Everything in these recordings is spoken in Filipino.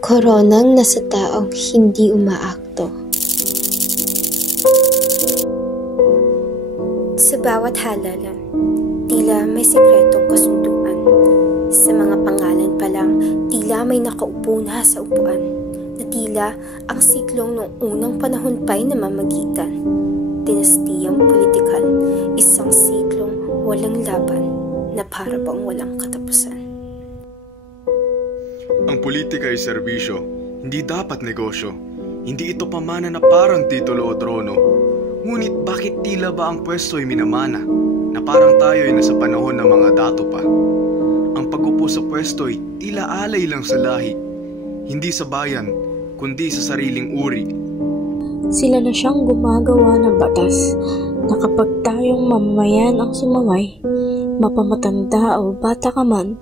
Koronang nasa taong hindi umaakto. Sa bawat halalan, tila may sikretong kasunduan. Sa mga pangalan pa lang, tila may nakaupo na sa upuan, na tila ang siklong noong unang panahon pa'y namamagitan. Dinastiyang politikal, isang siklong walang laban, na para bang walang katapusan. Ang politika ay serbisyo, hindi dapat negosyo. Hindi ito pamana na parang titulo o trono. Ngunit bakit tila ba ang pwesto ay minamana, na parang tayo ay nasa panahon ng mga dato pa? Ang pag-upo sa pwesto ay tila alay lang sa lahi, hindi sa bayan, kundi sa sariling uri. Sila na siyang gumagawa ng batas na kapag tayong mamamayan ang sumaway, mapamatanda o bata ka man,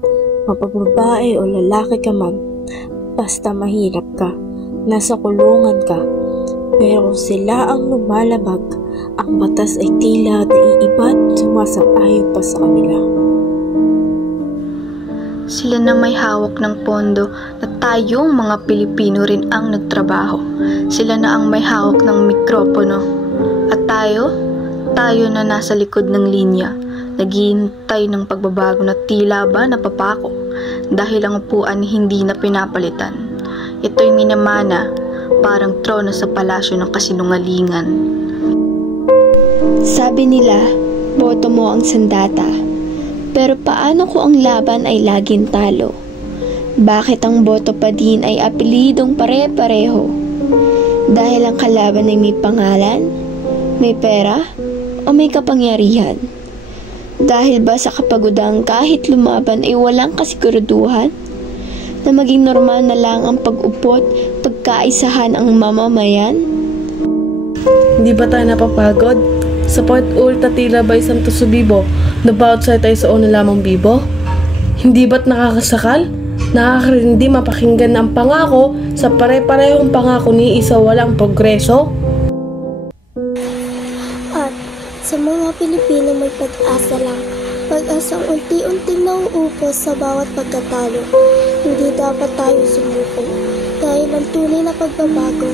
mapababae o lalaki ka man, basta mahirap ka, nasa kulungan ka. Pero kung sila ang lumalabag, ang batas ay tila naiiba at sumasang-ayon pa sa kanila. Sila na may hawak ng pondo na tayong mga Pilipino rin ang nagtrabaho. Sila na ang may hawak ng mikropono. At tayo na nasa likod ng linya, naghihintay ng pagbabago na tila ba napapako dahil ang upuan hindi na pinapalitan. Ito'y minamana, parang trono sa palasyo ng kasinungalingan. Sabi nila, boto mo ang sandata. Pero paano kung ang laban ay laging talo? Bakit ang boto pa din ay apelidong pare-pareho? Dahil ang kalaban ay may pangalan, may pera, o may kapangyarihan? Dahil ba sa kapagodang kahit lumaban ay walang kasiguraduhan? Na maging normal na lang ang pag-upot, pagkaisahan ang mamamayan? Hindi ba tayo napapagod? Sa Port Ulta tila ba isang tusubibo, nabaot sa tayo sa una lamang bibo? Hindi ba't nakakasakal? Nakakarindi mapakinggan ang pangako sa pare-parehong pangako ni isa walang progreso? At sa mga Pilipino may pag-asa lang, pag-asang unti-unting nauupos sa bawat pagkatalo. Hindi dapat tayo sumuko dahil ang tunay na pagbabago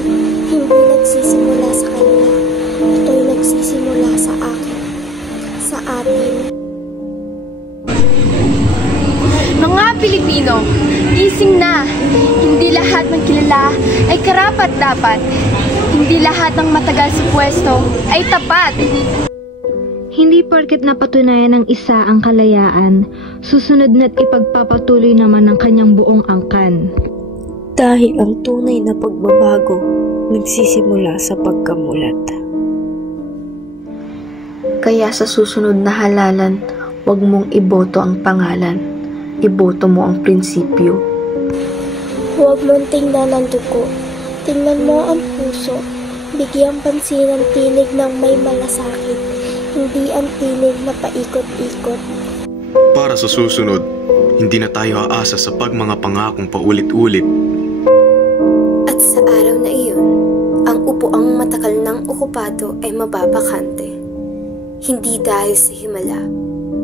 hindi nagsisimula sa kanila. Ito'y nagsisimula sa akin, sa atin. Mga Pilipino, gising na! Hindi lahat ng kilala ay karapat-dapat. Hindi lahat ng matagal sa pwesto ay tapat. Hindi porket napatunayan ng isa ang kalayaan, susunod na't ipagpapatuloy naman ng kanyang buong angkan. Dahil ang tunay na pagbabago nagsisimula sa pagkamulat. Kaya sa susunod na halalan, huwag mong iboto ang pangalan, iboto mo ang prinsipyo. Huwag mong tingnan ang dugo, tingnan mo ang puso. Bigyang pansin ang tinig ng may malasakit, hindi ang tinig na paikot-ikot. Para sa susunod, hindi na tayo aasa sa mga pangakong paulit-ulit. At sa araw na iyon, ang upuang matakal ng okupado ay mababakante. Hindi dahil sa himala,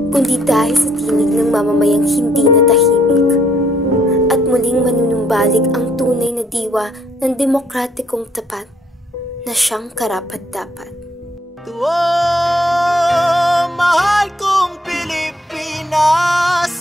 kundi dahil sa tinig ng mamamayang hindi natahimik. At muling manunumbalik ang tunay na diwa ng demokratikong tapat na siyang karapat-dapat. Mahal kong Pilipinas,